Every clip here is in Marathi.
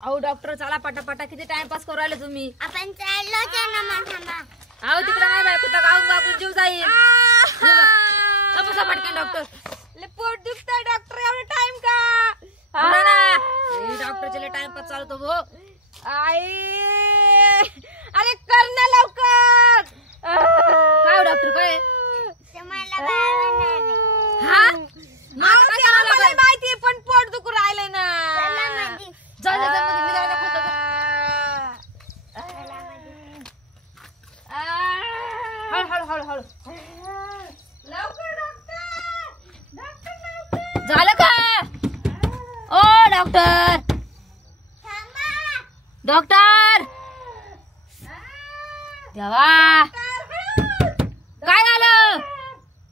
अहो डॉक्टर चला पटापटा, किती टाइमपास करू राहिले तुम्ही? आपण चाललोच ना मग थांबा. अहो तिकडे नाही बायको तर गाऊन गाऊन जीव जाईल. पटकन डॉक्टर. पोट दुखतंय डॉक्टर, एवढा टाइम का? बरं ना डॉक्टरचे टाइमपास चालतो भो. आई अरे कर ना लवकर. काय डॉक्टर काय तुम्हाला बाळ होणार आहे. हा मला माहिती पण पोट दुखू राहिलंय ना. चला मध्ये. जा जा जा मध्ये, मी जायला दाखवतो. चला मध्ये. हळू हळू हळू हळू. लवकर डॉक्टर, डॉक्टर लवकर. झालं का? ओ डॉक्टर, थांबा. डॉक्टर देवा काय झालं?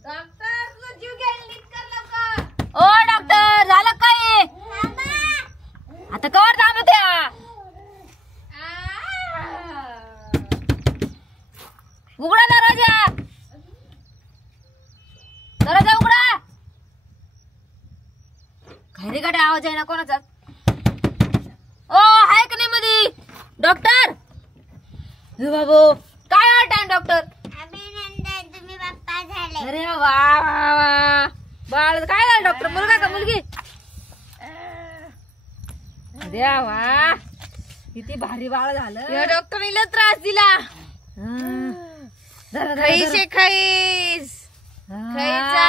डॉक्टर तुझा जीव घ्यायला नीट कर लवकर. ओ डॉक्टर झालं काय? थांबा. आता कवर थांबू त्या. उघडा दरवाजा, दरवाजा उघडा. घरी कडे आवाज आहे ना कोणाचा? ओ आहे का नाही मध्ये डॉक्टर? हे बाबू काय वाटतं डॉक्टर? अभिनंदन, तुम्ही बाप्पा झाले. अरे वा वा वा. बाळ काय झालं डॉक्टर? मुलगा का मुलगी? देवा किती भारी बाळ झालं. या डॉक्टरने त्रास दिला. खाईशे खाईस खाईचा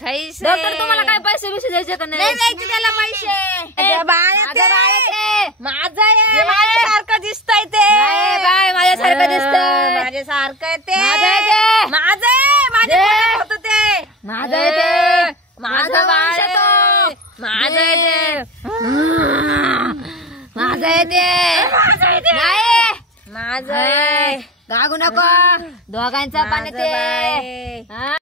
खाईस. डॉक्टर तुम्हाला काय पैसे बिसे द्यायचे का नाही नाही? द्यायचे त्याला पैसे. माझं बाळ आहे ते. माझं आहे, माझ्यासारखं दिसतंय ते. नाही बाय माझ्यासारखं दिसतंय. माझ्यासारखं आहे ते. माझं आहे ते. माझं आहे, माझ्या दे. पोटात होतं ते. माझं आहे ते. माझं बाळ वंश आहे. तो. माझं आहे ते. माझं आहे ते. माझं आहे ते. नाही माझं आहे. गागू नको दोघांचा पाणी माझं ते. बाळ आहे. हा?